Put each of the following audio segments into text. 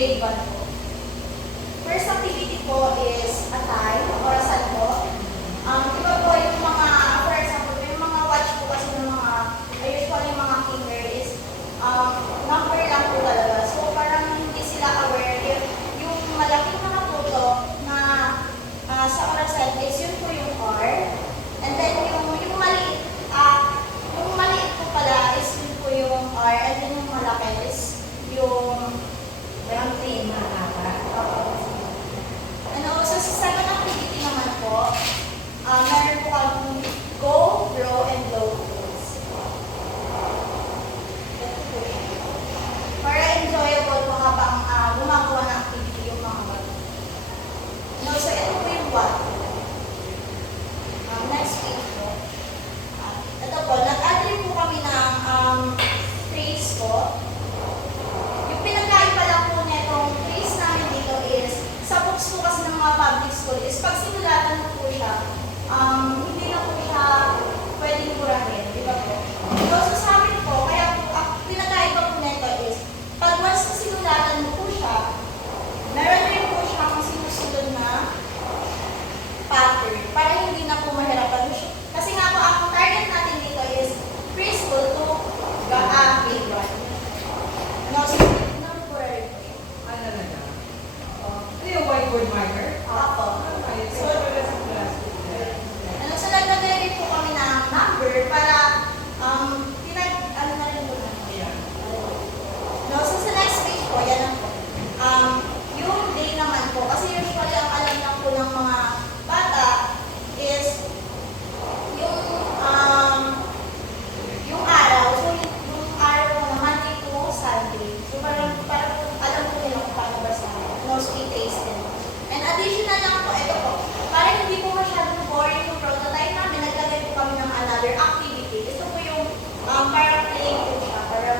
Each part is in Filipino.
grade 1 po. First activity po is atay, orasan po. Iba po yung mga, for example, yung mga watch po kasi ng mga, usually mga kinder is number lang po talaga. So parang hindi sila aware if yung malaking mga puto na sa orasan is yun po yung R. And then yung maliit po pala is yun po yung R. And then yung malaki is yung Parang 3 na ata. sa second activity naman po, meron po kami go, grow, and blow tools. Para enjoyable po habang gumagawa ng activity yung mga bata. So ito po yung what. Next page po. Ito po, nag-add rin po kami ng phrase po. Yung pinagkaiba lang po netong phrase namin dito is, sa books po kasi ng mga public school is pag sinulatan mo po siya, hindi na po siya pwedeng burahin, di ba po? So sa amin po, kaya po, pinagkaiba po neto is, pag once na sinulatan mo po siya, meron rin po siyang sinusunod na pattern para hindi na po mahirapan siya. Kasi nga po, ang target natin dito is preschool to grade 1. So, hindi na po rin po siya. Ano na na? Ito yung whiteboard marker? Apo. So, So naglagay rin po kami ng number para ano na rin po namin. So sa next page po, yan lang po. Yung day naman po, kasi usually ang alam lang po ng mga bata is yung araw. So yung araw po na Monday to Sunday. So parang alam po nila kung paano basahin. No street taste din. And additional lang po, ito po, para hindi po masyadong boring yung prototype namin, naglagay po kami ng another activity. Ito po yung parang playing po siya, para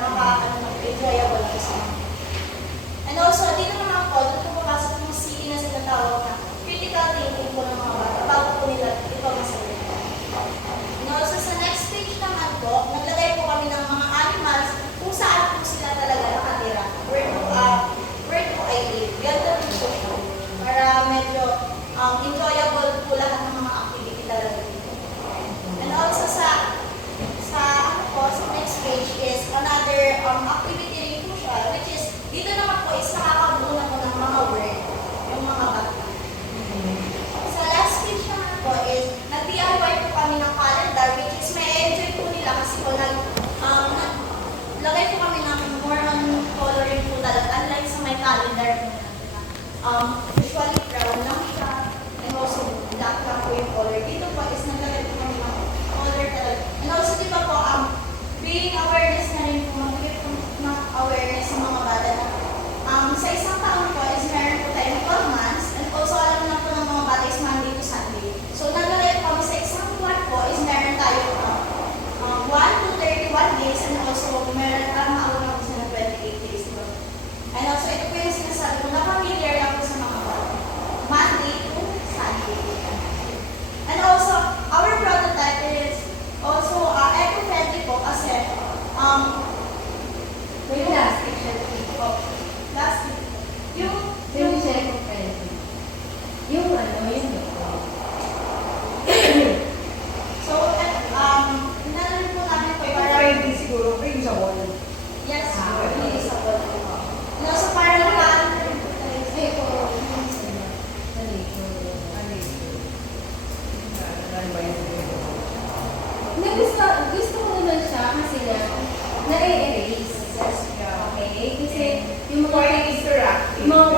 enjoyable po sa mga. And also, dito naman po, dito po pasok yung CD na sinatawag na critical thinking po ng mga bata, bago po nila ito masalit. And also, sa next page naman po, naglagay po kami ng mga animals kung saan po sila talaga nakatira. Where do I live? Ganda rin po siya. Para medyo enjoyable po lahat ng mga activity talaga dito. And also sa next page is another activity rin po siya, which is, dito naman po is nakakabuo na po ng mga word, yung mga bata. Sa last page naman po is, nag-DIY po kami ng calendar, which is may enjoy po nila kasi po naglagay po kami ng more on coloring po talaga, unlike sa may calendar po natin. Usually brown lang siya, and also black lang po yung color. Dito po is naglagay po kami ng color talaga. And also di ba po, being awareness na rin po, magbigay po ng awareness sa mga bata na sa isang taon po is meron po tayong 12 months, and also alam na po ng mga bata is Monday to Sunday. So naglagay po kami sa isang buwan po is meron tayo 1 to 31 days, and also meron maawag na po sa 28 days. Diba? And also ito po yung sinasabi ko na familiar lang po sa mga bata. Monday to Sunday. And also, our prototype is also eco-friendly po kasi may plastic siya. plastic. Yung siya eco-friendly. Yung ito. So, inalan po namin po para Friendly siguro, reusable. yes, reusable po. And also para nakaan rin po tayo sa Gusto ko naman siya kasi na-erase. Okay? Kasi yung mga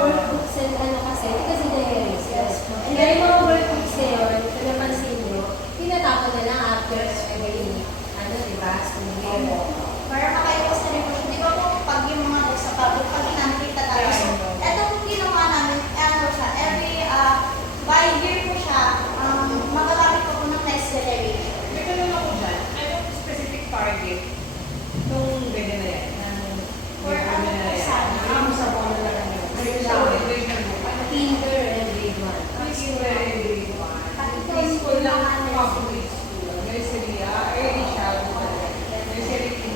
workbooks and kasi, kasi na-erase. And then yung mga workbooks na yun, kung napansin nyo, tinatapon na lang after every, diba, school year. para makaiwas na rin po siya. Di ba po, pag yung mga sa public, pag inantrita tayo. So, etong ginawa namin, siya, every by year po siya, magagamit po po ng next generation. May tanong ako dyan. Anong specific target nung ganyan na yan? Or ano po sana? Sa bono na lang yun. Kinder and grade 1. Preschool lang, public school. Nursery, early childhood. Nursery,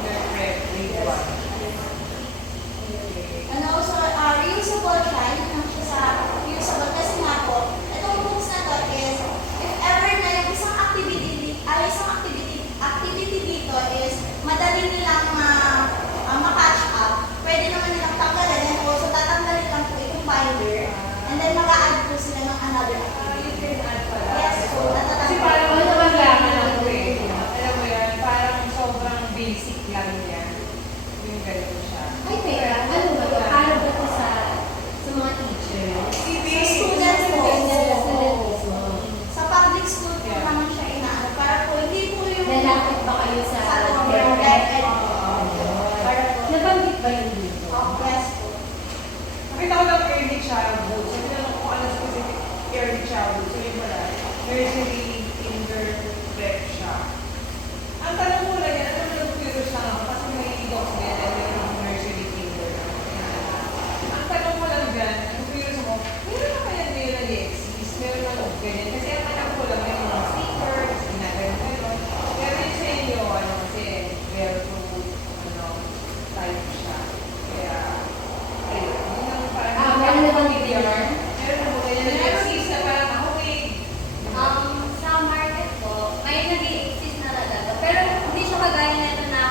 Yes po. Nakita ko lang early childhood. So, tinanong ko kung ano specific early childhood. So, yun pala, nursery, kinder, prep siya. Ang tanong ko lang yan, ano lang curious lang ako kasi may docs din na yung nursery, kinder. Ang tanong ko lang dyan, ang curious ako, meron na kaya ngayon na exist? Meron na lang ganyan. Kasi ang alam ko lang yung mga stickers, ginagawa ko yun. Pero yung sa inyo, ano kasi, very type siya. Kaya, ayun. Yun ang parang Meron na bang ganyan? meron na ba ganyan na-exist na parang ako Sa market po, may nag-i-exist na talaga. Pero hindi siya kagaya na ito na,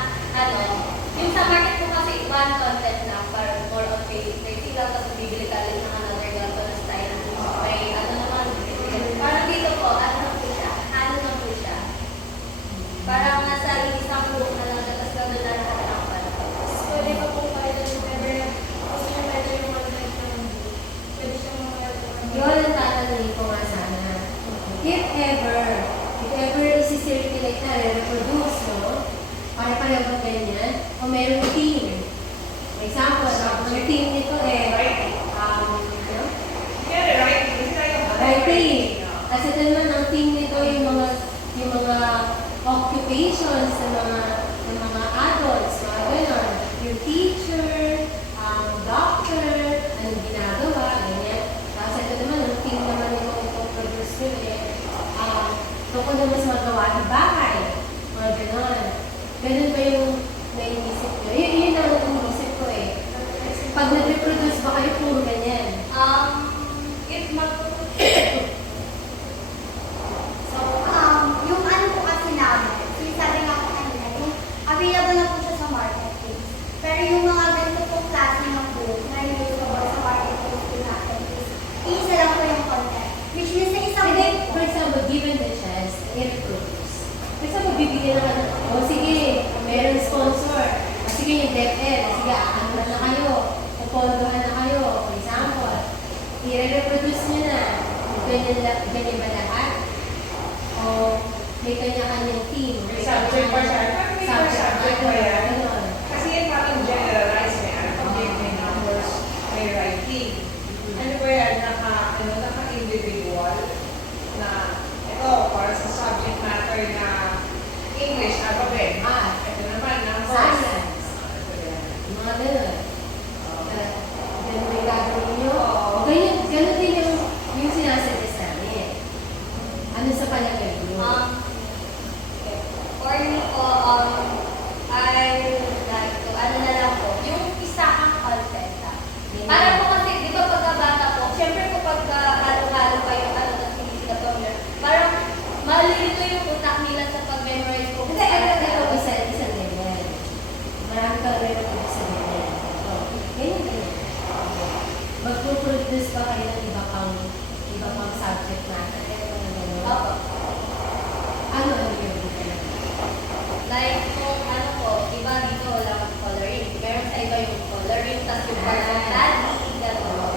yung sa market po kasi one content lang, parang more on basic lang, tapos bibili ka rin ng another ganito na style. May naman, parang dito po, ano lang po siya. Parang nasa isang book na lang, tapos gano'n lang lahat ng panahon. Pwede pa po kayo ng ever gusto niyo medyo yung content ng pwede siyang Yun ang tatanungin ko nga sana. If ever isi-circulate na, reproduce, no? Pare-pareho ba ganyan? O merong team? For example, ang team nito ano? yeah, right? Kasi tayo Writing. Kasi ito naman, ang team nito yung mga occupations ng mga adults, mga gano'n. Yung teacher, doctor, anong ginagawa, ganyan. Tapos ito naman, ang team naman yung produce nyo tungkol naman sa mga gawain bahay, mga gano'n. Ganun ba yung naiisip ko? Yun ang iniisip ko eh. Pag nag-reproduce ba kayo, puro ganyan? If mag So, yung ano po kasi namin, so yung sabi nga po kanina, yung available na po siya sa marketplace. Pero yung mga ganito pong klase ng book na usable sa marketplace po natin is, isa lang po yung content. Which means sa isang Hindi, book for po, example, given the chance, i-reproduce. For example, bibigyan naman sige, meron sponsor. Sige, yung DepEd, sige, ano na kayo, pupondohan na kayo. For example, i-reproduce nyo na. Ganyan ba lahat? O may kanya-kanyang team. May subject pa siya. May subject pa yan. Ganon. Kasi yan parang generalized may alphabet, may numbers, may writing. Ano ba yan? Naka-individual na ito, para sa subject matter na English, alphabet. Ito naman, numbers. Science. Mga ganon. Ganun may gagawin nyo. Ganun din yung sinasuggest namin. Ano sa palagay nyo? For me po, I would like to, ano na lang po, yung isa ang content lang. Para po kasi, di ba pagkabata po, syempre po pagka-halo-halo kayo, tapos hindi sila familiar, parang malilito yung utak nila sa pag-memorize po. Hindi, ito isa level. Marami ka rin ito isa level. Ganyan. Magpuproduce ba kayo ng iba pang subject matter? Opo. Ano yun? Like, kung ano po, iba dito walang coloring. Meron sa iba yung coloring, tapos yung personality, gano'n.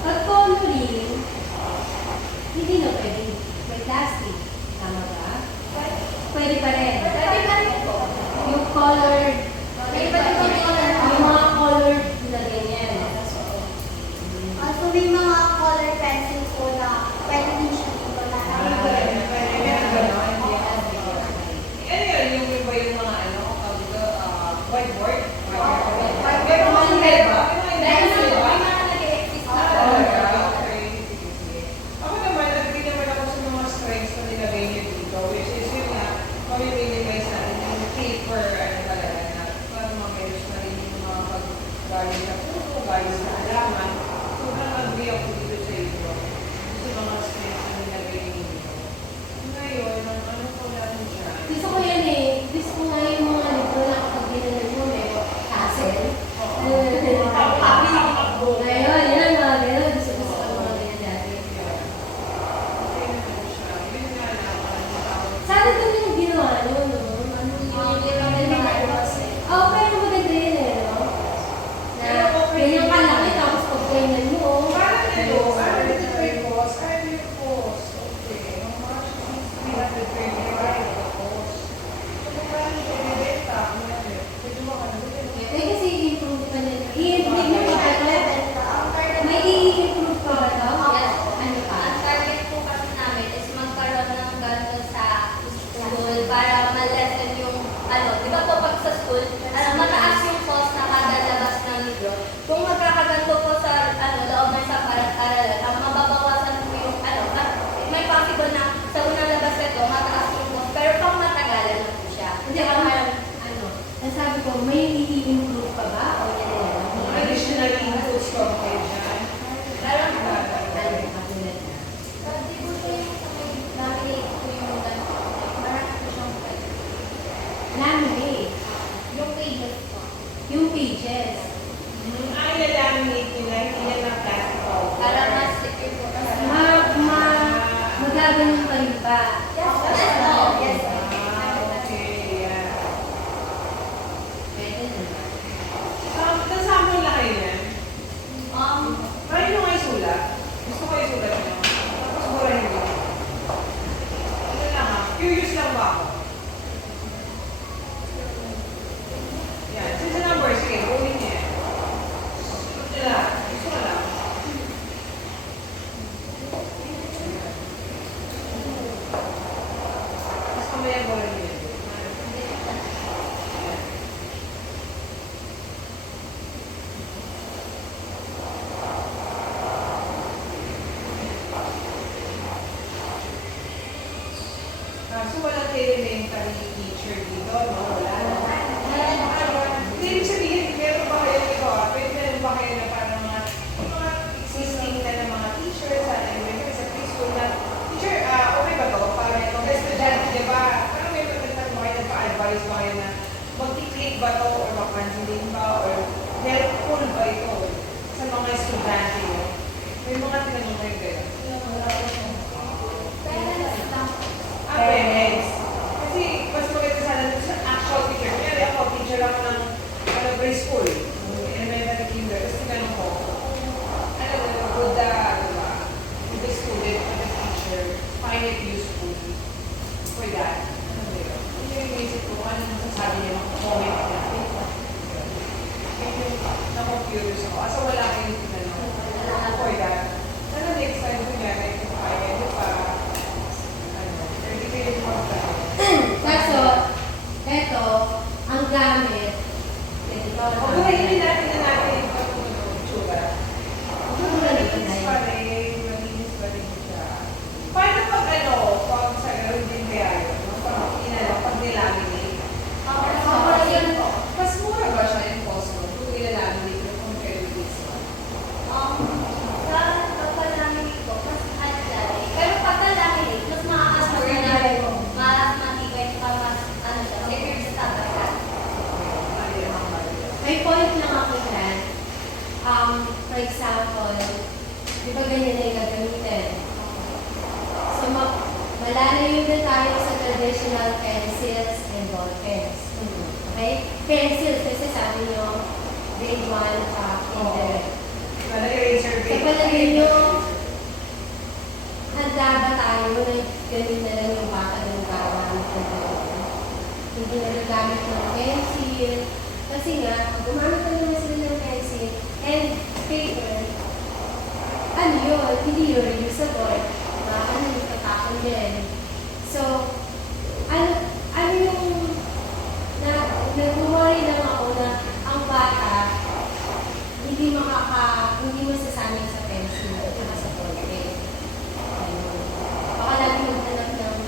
Pag coloring, hindi na pwede. May plastic. Tama ba? Pwede pa rin. Pwede pa rin po. Yung colored, May iba din po color. yung mga colored na ganyan. also may mga color pencils po na pwede din siya dito na Ano yun? Yung iba yung mga ano, whiteboard? Whiteboard. Pero mga hindi ba? Dahil may mga nag-exist na po. Okay. Ako naman, nagbigay naman ako sa mga strengths na nilagay niyo dito, which is yun nga, pamiminimise natin yung paper, ano talaga, na para ma-manage na rin yung mga pag-galing sa puso, galing sa halaman. Sobrang agree ako dito sa iyo. Sa mga strengths na nilagay niyo dito. Ngayon, ang ano ko lang dyan, Gusto ko yan eh. Gusto ko nga yung mga libro na kapag ginanap mo may hassle. Ngayon, yan mga gano'n. Gusto ko mga ganyan dati. okay naman siya. Yun nga lang, ang tawag. Sana doon yung ginawa nyo, no? Ano yung oh, pero maganda yun eh, no? Na ganyan kalaki, tapos pag ganyan mo, Parang ito, parang ito may cost. Ay, may cost. Okay. Ang mga 325 the cost. So, kung parang ito, bibenta, pwede mo ka na. eh kasi i-improve pa nila. I-improve may i-improve pa ba? O yan na lang? Mga additional inputs ko kayo dyan. Meron po. Ano, katulad na. Kasi po siya yung sa may laminate ko yung marami po siyang pwede. Laminate. Yung pages po. Yung pages. Ay, nalaminate nila, hindi na ng plastic cover. Para mas secure po. Magaganong pa rin ba? Yes, yes. Okay, yeah. Pwede na. Nasample na kayo yan. Try nyo nga isulat. Gusto ko isulat nyo. Tapos burahin nyo. Ano lang ha? Curious lang ba ako? Yan. Since the number, sige, buuin niya yan. Gusto nyo lang. Gusto ko lang. Tapos mamaya burahin niyo yan. So, walang elementary teacher dito, no? Wala na. Hindi, ibig sabihin, meron ba kayo dito, pwede meron ba kayo na parang mga existing na ng mga teachers sa elementary, sa preschool na, teacher, okay ba to? Para itong estudyante, di ba? Parang may pagkakataon ba kayo, nagpa-advise ba kayo na mag-click ba to or mag-canceling ba or helpful ba ito sa mga estudyante nyo? May mga tinanong kayo kayo. Parents lang. Parents. Kasi mas maganda sana dun sa actual teacher. Kaya ako, teacher ako ng preschool. Elementary kinder. Tapos tinanong ko, ano ba, would the student or the teacher find it useful for that? Ano ba yun? Hindi yung isip ko, ano masasabi niya, mag-comment niya. Na-confused ako. Asa wala kayong tinanong. For that. Ano next time ko niya, like, ano pa, Kaso, eto, ang gamit, ito, Pagkainin natin yung itsura. Malinis pa rin siya. Paano pag pag sa gawin din kaya yun? Pag nilaminate. Mas mura ba siya yung cost mo kung nilaminate mo compared with this one? Sa pagpalaminate ko, mas ano dati. Pero pagpalaminate, mas makakasura na rin po. Mas matibay pa, mas ano siya, secure sa tabasan. may point lang ako dyan. For example, di ba ganyan na yung gagamitin? So, malalayo na tayo sa traditional pencils and ball pens. Okay? Pencils, kasi sabi nyo, grade 1 kinder. Eraser Sa palagay nyo, handa ba tayo na ganun na lang yung bata ng gagamit ng dalawa? Hindi na nagamit ng pencil. Kasi nga, pag gumamit na naman sila ng pencil and paper, ano yun? Hindi yun reusable. Ano yung tatapon din. So, ano yung nag-worry lang ako na ang bata hindi masasanay sa pencil at saka sa ballpen. Baka lagi maghanap ng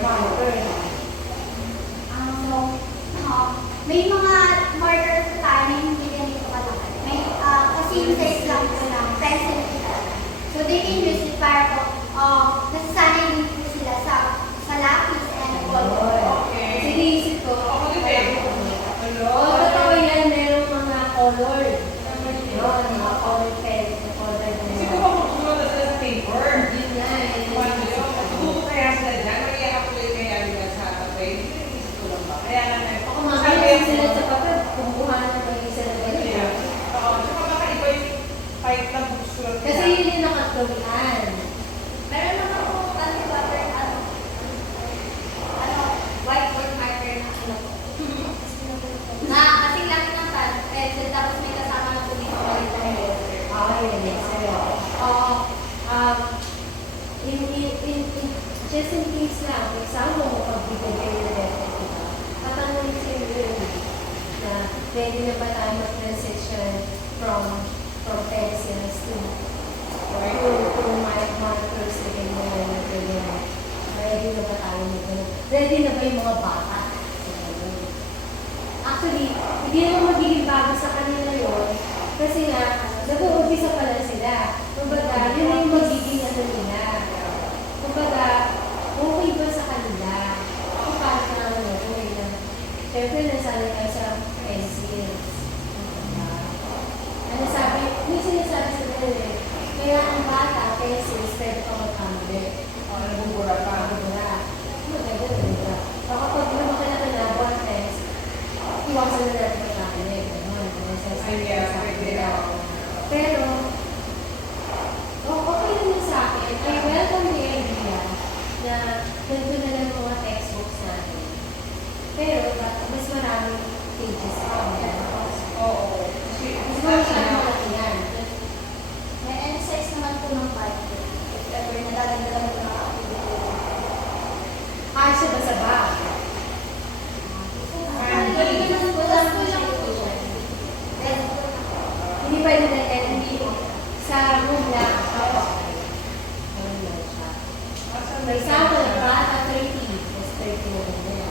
marker. May mga marker po tayo na hindi ganito kalaki. May, kasi yung size lang po ng pencil po talaga. So they can use it para po, nasasanay din po sila sa lapis and color. Okay. Sige, isip ko. Ako din eh. Oo, totoo yan. Merong mga color. Yun, mga color pen, color Kasi na. kung magsusunod na sila sa paper, Yun nga eh. Tututo kaya sila dyan, mag-iyak ako ulit kaya nila sa tapay. Hindi ko lang ba? Kaya lang eh. Ako mamaya sila sa papel, kumukuha na mag-isa na ganyan. Oo, tsaka baka iba yung type ng sulat nila. Kasi yun yung nakatulian. Meron naman po, whiteboard marker na na kasi laki ng pencil, tapos may kasama na po dito ulit na eraser. Yes, sir. Just in case lang, kung saan mo mapagbigay kayo na definite, diba? Tatanungin sa'yo yun na pwede na ba tayo mag-transition from pencils to markers na ganyan na ganyan. Ready na ba tayo mag-ganyan? Ready na ba yung mga bata? Actually, hindi Hindi naman magiging bago sa kanila yun. Kasi nga, nag-uumpisa pa lang sila. Kumbaga, yun na yung magiging ano nila. Kumbaga, okay ba sa kanila? Kung paano ka naman okay na. Siyempre, nasanay ka sa pencils. Ano sabi? May sinasabi sa kanila eh. Kaya ang bata, pencils, pwede pa magkamali. Nabubura pa. Maganda na nila. So kapag lumaki na tinabon test, iwasan na natin magkamali. Ay, yeah, pwede na. Pero, okay naman sa akin. I welcome the idea na nandun na lang mga textbooks natin. Pero, mas maraming pages pa. Oo. Mas maraming malaki yan. May exercise naman po ng Bible. If ever nadadagdagan po ng activity. Kasya ba sa bag? Pwede naman po lang po siya po siya. Then, Hindi pa yun hindi sa room lang. Ayun lang siya. May sample ng bata 30. Mas 30 na rin yan.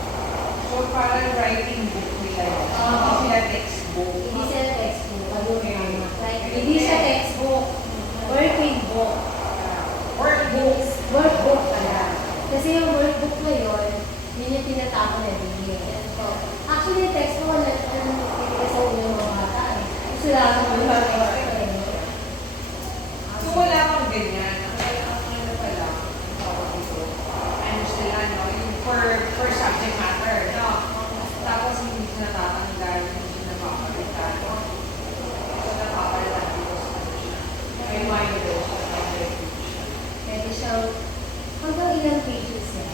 So, parang writing book nila yun. Oo. Hindi sila textbook. Hindi siya textbook. Hindi siya textbook. Working book. Workbooks. Workbook pala. Kasi yung workbook na yun, yun yung tinatapon na every year. Actually, yung textbook, ano pinigay sa unyo mga bata eh. Gusto lang ako yung textbook eh. So, wala kang ganyan. Ang ano pala, ang tawag dito, ano sila, no? Yung for subject matter, no? Tapos hindi siya natatanggal, hindi siya napapalitan, no? So, napapalitan dito sa ano siya. May minor siya, may repetition. Pwede siyang hanggang ilang pages yan.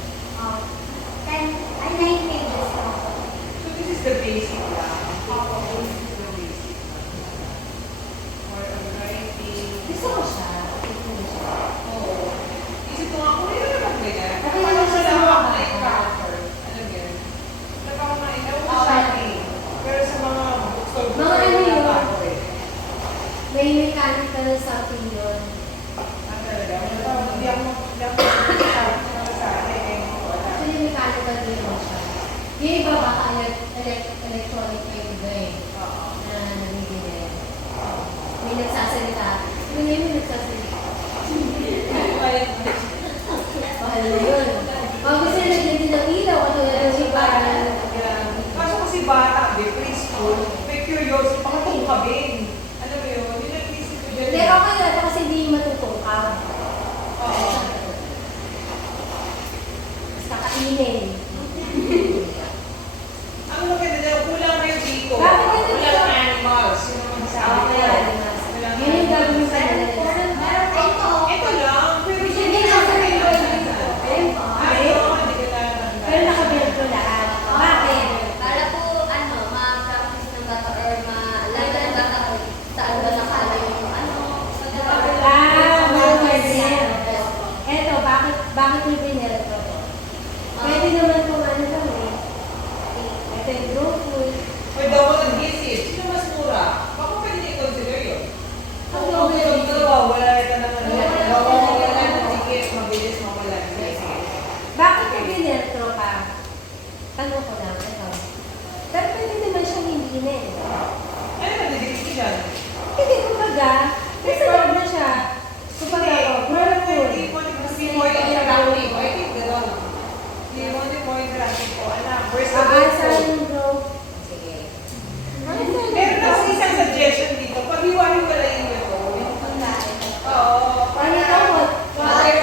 9 pages lang po. So, this is the basic lang. This is the basic lang. For writing. Gusto ko siya. Gusto ko siya. Oo. Isip ko nga, kung ito naman ganyan. Nakita Parang mo siya wala sa ako mga na-encounter. Alam yun? Wala pa ako na-encounter. Oo. Sa akin. Pero sa mga bookstore, Mga ano yun? wala pa ako eh. May mechanical something yun. Ah, talaga? Hindi ako masasabi sa akin eh. Wala. Actually, mechanical din naman siya. Yung iba baka electronic pa yung iba eh. Oo. Na nabibili. May nagsasalita. Ano na yun may nagsasalita? Mahal na yun. Mga gusto na din ng ilaw. Ano na yung parang Kaso kasi bata, preschool, may curiosity, pakatong kabing. Alam mo yun? Yun ang isip ko dyan. hindi, okay na ito kasi hindi yung matutungkaw. Oo. Basta kainin. Ang maganda na, kulang kayo dito. Bakit ganun Kulang to? animals. Yun ang masasabi ko. Okay, Kulang yun yung gagawin sa animals. nila. Meron po ito. Ito lang. Pero Hindi na sa rin Ayun po. Ay, oo, hindi ko lang. Pero nakabento lahat. Bakit? Para po, ma-practice ng bata or ma-lala ng bata kung saan ba nakala yung Mga yan. Eto, bakit yung binelto? Pwede naman kung ano lang eh. Ito yung grow food. For the one adhesive, sino mas mura? Baka pwede niya i-consider yun. Ang Kung global ito, adhesive. wala ito naman. Wala ng ticket, mabilis mawala. Bakit yung binelto pa? Tanong ko lang, ito. Pero pwede naman siyang hindi na eh. Ano ba nagiging ko dyan? Hindi, kumbaga, nasa loob na siya. Kumbaga, grow food. Hindi mo more interactive. I think gano'n. Hindi mo more interactive ko. Anak, where's the good Aasa food? yung grow? Sige. Meron na kasi isang suggestion dito. Pag hiwa-hiwalayin mo ito, oo, Ano ito? water.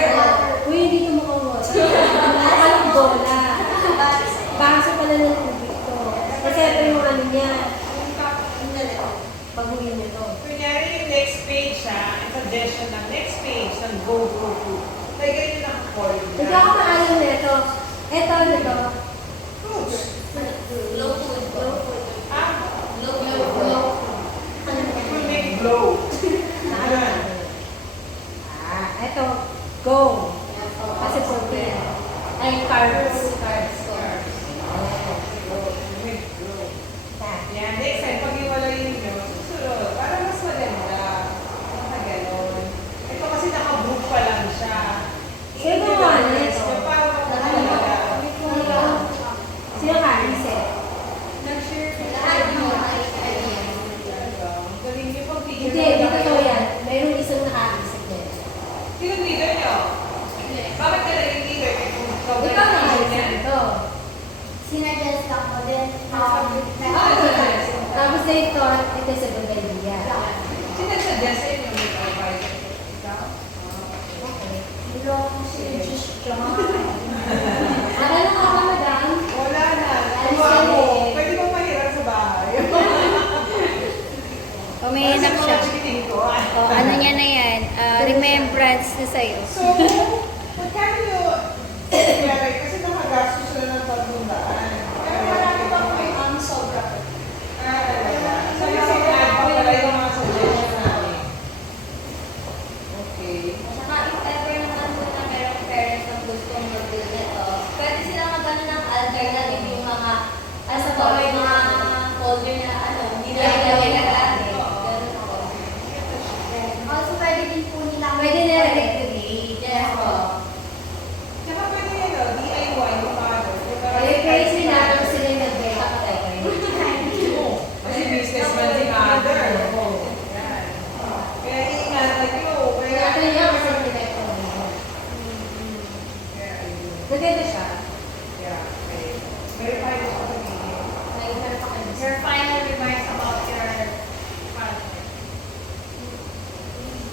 Uy, hindi ito mukhang water. Mukhang bola. Baso pala ng tubig to. Kasi ito yung ano niya. Pag-uwi niyo to. Kunyari yung next page ang suggestion ng next page ng Go Grow Food. Kaya ganyan ang call Hindi ako maalam nito. Ito, ano to? Fruits. low food. Grow food. Ah, Low Grow food. food. it will make glow. Yan. Ito. Go. Kasi protein. Ay, carbs. Carbs. Make glow. Yan, next time, pag-iwalayin nyo, susunod, para mas maganda. Mga ganon. Ito kasi naka-book pa lang siya. Sino nga nito? Para maganda. Sino ka? Reset. Lahat mo. is a good idea. Sinasuggest sa inyo may advice. Ikaw? Okay. Long suggestion. Ano ka ba, madam? Wala na. Alis Ano ka ako? na eh. Pwede bang mahirap sa bahay? Umiinak siya. Kasi mga chikiting ko. O, ano niya na yan? Remembrance na sa'yo. So, magkano yung kasi nakagastos sila ng 300. Pero marami pa po yung sobra po. So, yung sinad pa pala yung mga suggestion namin. Okay. Saka if ever naman po na merong parents na gustong mag-build nito, pwede silang magano ng alternative yung mga, sa po, yung mga folder na hindi na ilagay ka dati. Ganun po. Also, pwede din po nilang Pwede na recreate. Yes po. Tsaka pwede yun, DIY yung mga I-recreate sila nang sila nag-break up tayo. Kasi businessman si mother. Yan. Kaya iingatan nyo. Kaya Ito niya kasi hindi ko. Kaya ayun. Maganda siya. Yeah, okay. Verify mo sa pagiging. Nag-iwan pa kayo. your final remarks about your project.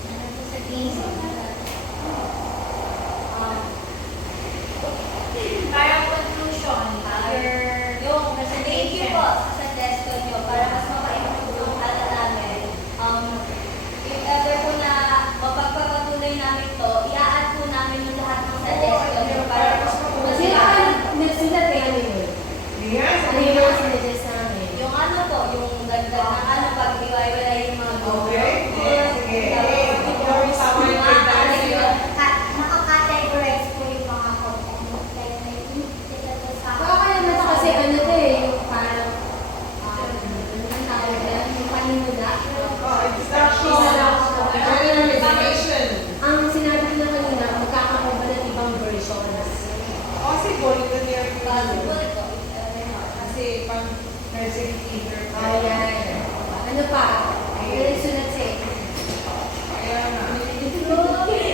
Ano po sa tingin mo? Parang conclusion, Yung thank you po sa suggestion nyo para mas maka-improve yung ala namin. If ever po na mapagpapatuloy namin to, i-add po namin yung lahat ng suggestion nyo para mas Kasi nagsulat kaya ano yun? Hindi nga, Ano yung mga sinuggest namin? yung ano po, yung dagdag ng pag-iwaiwala yung mga Okay, sige. Yung tama yung pregnancy. Naka-categorize po yung mga content mo. Like, may sa Okay naman kasi ano to eh, yung parang, ano ang tawag yan? Yung panimula. Oh, instruction. Information. Ang sinabi ko na kanina, magkakaroon ba ng ibang versions? Possible in the near possible future. po. If ever na. Kasi pang nursing teacher. Ayan. Ano pa? Yung